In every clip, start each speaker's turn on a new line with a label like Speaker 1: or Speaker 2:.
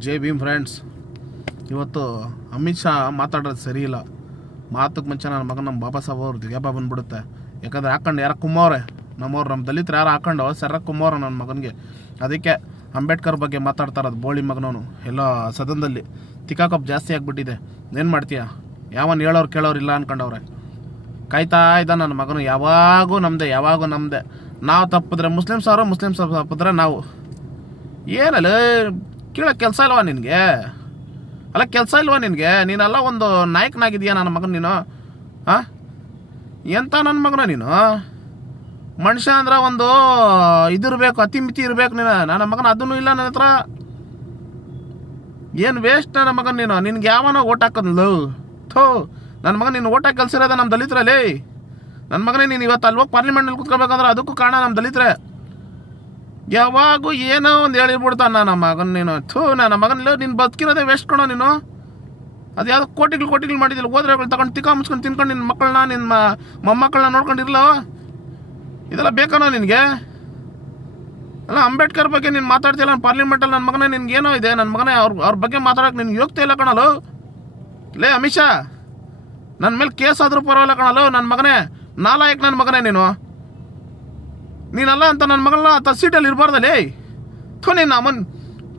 Speaker 1: ಜೈ Bhim friends. ಇವತ್ತು ಅಮಿತ್ ಶಾ ಮಾತಾಡೋದು ಸರಿ ಇಲ್ಲ ಮಾತಕ್ಕೆ ಮುಂಚೆ ನನ್ನ ಮಗನ ನಮ್ಮ ಬಾಬಾ ಸಾಹೇಬ್ ಅವ್ರು ಗ್ಯಾಪ ಬಂದ್ಬಿಡುತ್ತೆ. ಯಾಕಂದ್ರೆ ಹಾಕೊಂಡು ಯಾರ ಕುಮ್ಮವ್ರೆ? ನಮ್ಮವ್ರು, ನಮ್ಮ ದಲಿತರು ಯಾರು ಹಾಕೊಂಡು ಸರ ಕುಮ್ಮವ್ರ ನನ್ನ ಮಗನಿಗೆ. ಅದಕ್ಕೆ ಅಂಬೇಡ್ಕರ್ ಬಗ್ಗೆ ಮಾತಾಡ್ತಾರದು ಬೋಳಿ ಮಗನವನು. ಎಲ್ಲ ಸದನದಲ್ಲಿ ತಿಕ್ಕಾಕಪ್ ಜಾಸ್ತಿ ಆಗಿಬಿಟ್ಟಿದೆ. ಏನು ಮಾಡ್ತೀಯ? ಯಾವನ್ನ ಹೇಳೋರು ಕೇಳೋರು ಇಲ್ಲ ಅನ್ಕೊಂಡವ್ರೆ. ಕಾಯ್ತಾ ಇದ್ದ ನನ್ನ ಮಗನು. ಯಾವಾಗೂ ನಮ್ಮದೇ ಯಾವಾಗೂ ನಮ್ಮದೇ ನಾವು ತಪ್ಪಿದ್ರೆ ಮುಸ್ಲಿಮ್ಸ್ ಅವರು, ಮುಸ್ಲಿಮ್ಸ್ ತಪ್ಪಿದ್ರೆ ನಾವು. ಏನಲ್ಲ ಕೇಳೋ ಕೆಲಸ ಇಲ್ವಾ ನಿನಗೆ? ಅಲ್ಲ ಕೆಲಸ ಇಲ್ವಾ ನಿನಗೆ? ನೀನೆಲ್ಲ ಒಂದು ನಾಯಕನಾಗಿದೆಯಾ ನನ್ನ ಮಗನ ನೀನು? ಹಾಂ ಎಂತ ನನ್ನ ಮಗನ ನೀನು? ಮನುಷ್ಯ ಅಂದ್ರೆ ಒಂದು ಇದಿರಬೇಕು ಅತಿ ಮಿತಿ ಇರಬೇಕು ನೀನು. ನನ್ನ ಮಗನ ಅದನ್ನು ಇಲ್ಲ ನನ್ನ ಹತ್ರ. ಏನು ವೇಸ್ಟ್ ನನ್ನ ಮಗನ ನೀನು? ನಿನ್ಗೆ ಯಾವನೋ ಓಟ್ ಹಾಕೋದ್ಲು? ಥೋ, ನನ್ನ ಮಗನ ನೀನು ಓಟ್ ಹಾಕಿ ಇರೋದ ನಮ್ಮ ದಲಿತರಲ್ಲಿ. ನನ್ನ ಮಗನೇ ನೀನು ಇವತ್ತು ಅಲ್ಲಿ ಹೋಗಿ ಪಾರ್ಲಿಮೆಂಟ್ನಲ್ಲಿ ಕುತ್ಕೋಬೇಕಂದ್ರೆ ಅದಕ್ಕೂ ಕಾರಣ ನಮ್ಮ ದಲಿತರೇ. ಯಾವಾಗೂ ಏನೋ ಒಂದು ಹೇಳಿಬಿಡ್ತಾನ ನನ್ನ ಮಗನ ನೀನು. ಥೂ ನನ್ನ ಮಗನ ನೀನು ಬದುಕಿರೋದೇ ವೇಸ್ಟ್ ಕಣೋ ನೀನು. ಅದು ಯಾವ್ದು ಕೋಟಿಗಳು ಕೋಟಿಗಳು ಮಾಡಿದಿಲ್ಲ ಹೋದ್ರೆ ತಗೊಂಡು ತಿಕ್ಕ ಮುಚ್ಕೊಂಡು ತಿನ್ಕೊಂಡು ನಿನ್ನ ಮಕ್ಕಳನ್ನ ನಿನ್ನ ಮೊಮ್ಮಕ್ಕಳನ್ನ ನೋಡ್ಕೊಂಡಿರಲ್ಲ ಇದೆಲ್ಲ ಬೇಕನೋ ನಿನಗೆ? ಅಲ್ಲ, ಅಂಬೇಡ್ಕರ್ ಬಗ್ಗೆ ನೀನು ಮಾತಾಡ್ತಿಲ್ಲ ಪಾರ್ಲಿಮೆಂಟಲ್ಲಿ ನನ್ನ ಮಗನೇ ನಿನ್ಗೇನೋ ಇದೆ? ನನ್ನ ಮಗನೇ ಅವ್ರ ಅವ್ರ ಬಗ್ಗೆ ಮಾತಾಡೋಕೆ ನಿನ್ಗೆ ಯೋಗ್ಯತೆ ಇಲ್ಲ ಕಣಲು ಲೇ ಅಮಿತ್ ಶಾ ನನ್ನ ಮೇಲೆ ಕೇಸ್ ಆದರೂ ಪರವಾಗಿಲ್ಲ ಕಣಲು ನನ್ನ ಮಗನೇ, ನಾಲಾಯಕ್ ನನ್ನ ಮಗನೇ ನೀನು. ನೀನಲ್ಲ ಅಂತ ನನ್ನ ಮಗಳನ್ನ ತ ಸೀಟಲ್ಲಿ ಇರಬಾರ್ದಲ್ಲೇ. ಥೋ ನೀನು ಅಮ್ಮನ್.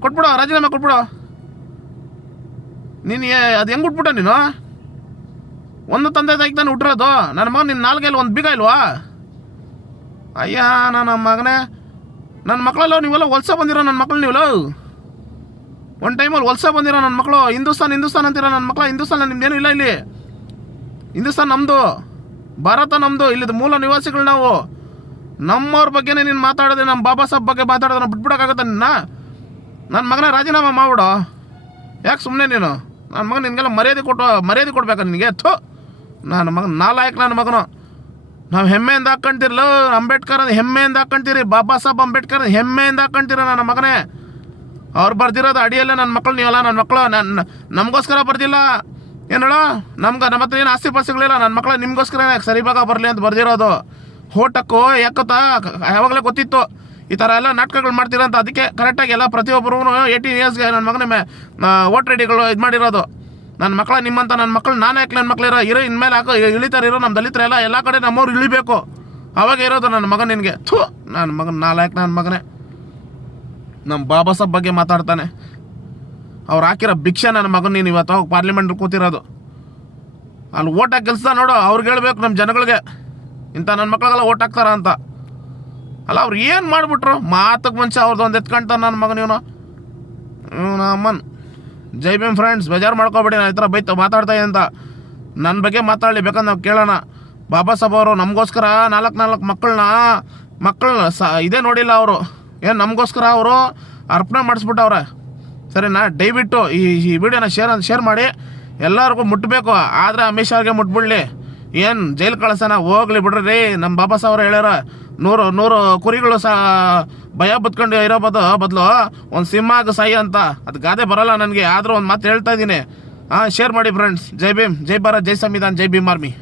Speaker 1: ಕೊಟ್ಬಿಡು, ರಾಜೀನಾಮೆ ಕೊಟ್ಬಿಡು. ನೀನು ಅದು ಹೆಂಗೆ ಉಟ್ಬಿಟ್ಟ ನೀನು? ಒಂದು ತಂದೆ ತಾಯಿಗೆ ತಾನೆ ಹುಟ್ಟಿರೋದು ನನ್ನ ಮಗ ನಿನ್ನ ನಾಲ್ಕೈಲಿ ಒಂದು ಬೀಗ ಇಲ್ವಾ? ಅಯ್ಯ, ನನ್ನ ಮಗನೇ. ನನ್ನ ಮಕ್ಕಳಲ್ಲ ನೀವೆಲ್ಲ ವಲಸ ಬಂದಿರೋ ನನ್ನ ಮಕ್ಕಳು ನೀವಲ್ಲ? ಒಂದು ಟೈಮಲ್ಲಿ ವಲಸ ಬಂದಿರೋ ನನ್ನ ಮಕ್ಕಳು ಹಿಂದೂಸ್ತಾನ್ ಹಿಂದೂಸ್ತಾನ್ ಅಂತೀರ ನನ್ನ ಮಕ್ಕಳು ಹಿಂದೂಸ್ತಾನ ನಿಮ್ದೇನು ಇಲ್ಲ ಇಲ್ಲಿ. ಹಿಂದೂಸ್ತಾನ್ ನಮ್ಮದು ಭಾರತ ನಮ್ಮದು ಇಲ್ಲಿದ್ದು ಮೂಲ ನಿವಾಸಿಗಳು ನಾವು. ನಮ್ಮವ್ರ ಬಗ್ಗೆನೇ ನೀನು ಮಾತಾಡೋದೆ ನಮ್ಮ ಬಾಬಾ ಸಾಹೇಬ್ ಬಗ್ಗೆ ಮಾತಾಡೋದನ್ನ ಬಿಟ್ಬಿಡೋಕ್ಕಾಗತ್ತ ನಿನ್ನ? ನನ್ನ ಮಗನ ರಾಜೀನಾಮೆ ಮಾಡ್ಬಿಡು. ಯಾಕೆ ಸುಮ್ಮನೆ ನೀನು? ನನ್ನ ಮಗನ ನಿನಗೆಲ್ಲ ಮರ್ಯಾದೆ ಕೊಟ್ಟು, ಮರ್ಯಾದೆ ಕೊಡ್ಬೇಕಾ ನಿನಗೆ? ಥೋ! ನನ್ನ ಮಗನ ನಾಲಾಯಕ್ ನನ್ನ ಮಗನು. ನಾವು ಹೆಮ್ಮೆಯಿಂದ ಹಾಕ್ಕೊಂತಿರಲ್ಲ ಅಂಬೇಡ್ಕರ್ ಅದು ಹೆಮ್ಮೆಯಿಂದ ಹಾಕ್ಕೊಂತೀರಿ, ಬಾಬಾ ಸಾಹೇಬ್ ಅಂಬೇಡ್ಕರ್ ಹೆಮ್ಮೆಯಿಂದ ಹಾಕ್ಕೊಂತೀರ ನನ್ನ ಮಗನೇ? ಅವ್ರು ಬರ್ದಿರೋದು ಅಡಿಯಲ್ಲ ನನ್ನ ಮಕ್ಕಳು ನೀವಲ್ಲ ನನ್ನ ಮಕ್ಕಳು ನನ್ನ ನಮಗೋಸ್ಕರ ಬರ್ದಿಲ್ಲ. ಏನೋ ನಮ್ಗೆ ನಮ್ಮ ಹತ್ರ ಏನು ಆಸ್ತಿ ಪಾಸ್ತಿಗಳಿಲ್ಲ ನನ್ನ ಮಕ್ಕಳು ನಿಮಗೋಸ್ಕರ ಸರಿ ಭಾಗ ಬರಲಿ ಅಂತ ಬರ್ದಿರೋದು. ಹೋಟಕ್ಕೋ ಯಾಕತ್ತ? ಯಾವಾಗಲೇ ಗೊತ್ತಿತ್ತು. ಈ ಥರ ಎಲ್ಲ ನಾಟಕಗಳು ಮಾಡ್ತೀರಂತ ಅದಕ್ಕೆ ಕರೆಕ್ಟಾಗಿ ಎಲ್ಲ ಪ್ರತಿಯೊಬ್ಬರೂ ಏಯ್ಟೀನ್ ಇಯರ್ಸ್ಗೆ ನನ್ನ ಮಗನ ಮೇ ವೋಟ್ ರೆಡಿಗಳು ಇದು ಮಾಡಿರೋದು. ನನ್ನ ಮಕ್ಕಳ ನಿಮ್ಮಂತ ನನ್ನ ಮಕ್ಕಳು ನಾನು ಯಾಕೆ ನನ್ನ ಮಕ್ಳು ಇರೋ ಇರೋ ಇನ್ಮೇಲೆ ಹಾಕೋ ಇಳಿತಾರೆ ಇರೋ ನಮ್ಮ ದಲಿತರೆಲ್ಲ ಎಲ್ಲ ಕಡೆ ನಮ್ಮವ್ರು ಇಳಿಬೇಕು. ಅವಾಗ ಇರೋದು ನನ್ನ ಮಗನ ನಿನಗೆ. ಥೂ ನನ್ನ ಮಗನ ನಾಲ್ಕು ನನ್ನ ಮಗನೇ? ನಮ್ಮ ಬಾಬಾ ಸಾಹೇಬ್ ಬಗ್ಗೆ ಮಾತಾಡ್ತಾನೆ. ಅವ್ರು ಹಾಕಿರೋ ಭಿಕ್ಷೆ ನನ್ನ ಮಗನ ನೀನು ಇವತ್ತು ಪಾರ್ಲಿಮೆಂಟ್ ಕೂತಿರೋದು. ಅಲ್ಲಿ ಓಟ ಕೆಲಸ ನೋಡು, ಅವ್ರಿಗೆ ಹೇಳ್ಬೇಕು ನಮ್ಮ ಜನಗಳಿಗೆ. ಇಂಥ ನನ್ನ ಮಕ್ಕಳಿಗೆಲ್ಲ ಓಟ್ ಹಾಕ್ತಾರ ಅಂತ. ಅಲ್ಲ, ಅವ್ರು ಏನು ಮಾಡಿಬಿಟ್ರು? ಮಾತಕ್ಕೆ ಮುಂಚೆ ಅವ್ರದ್ದು ಒಂದು ನನ್ನ ಮಗನ ಇವನು. ಇವನು ಅಮ್ಮನ್. ಜೈ ಭೀಮ್ ಫ್ರೆಂಡ್ಸ್ ಬೇಜಾರು ಮಾಡ್ಕೋಬೇಡಿ ನಾನು ಈ ಥರ ಬೈತ ಮಾತಾಡ್ತಾ ಅಂತ. ನನ್ನ ಬಗ್ಗೆ ಮಾತಾಡಲಿ, ಬೇಕಂದ್ರೆ ನಾವು ಕೇಳೋಣ. ಬಾಬಾ ಸಾಹೇಬ್ ಅವರು ನಮಗೋಸ್ಕರ ನಾಲ್ಕು ನಾಲ್ಕು ಮಕ್ಕಳನ್ನ ಮಕ್ಕಳನ್ನ ಸ, ಇದೇ ನೋಡಿಲ್ಲ ಅವರು. ಏನು, ನಮಗೋಸ್ಕರ ಅವರು ಅರ್ಪಣೆ ಮಾಡಿಸ್ಬಿಟ್ಟವ್ರೆ. ಸರಿನಾ ದಯವಿಟ್ಟು ಈ ಈ ವಿಡಿಯೋನ ಶೇರ್ ಶೇರ್ ಮಾಡಿ. ಎಲ್ಲರಿಗೂ ಮುಟ್ಟಬೇಕು ಆದರೆ ಅಮಿತ್ ಅವ್ರಿಗೆ ಮುಟ್ಬಿಡ್ಲಿ. ಏನು ಜೈಲು ಕಳಸನ? ಹೋಗ್ಲಿ ಬಿಡ್ರಿ ನಮ್ ನಮ್ಮ ಬಾಬಾ ಸಾವ್ರ ಹೇಳ್ಯಾರ, ನೂರು ನೂರು ಕುರಿಗಳು ಸಹ ಭಯ ಬತ್ಕೊಂಡು ಇರೋ ಬದ ಬದಲು. ಒಂದು ಸಿಂಹ ಸಾಯಿ ಅಂತ. ಅದು ಗಾದೆ ಬರಲ್ಲ ನನಗೆ. ಆದರೂ ಒಂದು ಮಾತು ಹೇಳ್ತಾ ಇದ್ದೀನಿ. ಹಾಂ ಶೇರ್ ಮಾಡಿ ಫ್ರೆಂಡ್ಸ್ ಜೈ ಭೀಮ್, ಜೈ ಭಾರತ್, ಜೈ ಸಂವಿಧಾನ್, ಜೈ ಭೀಮ್ ಆರ್ಮಿ.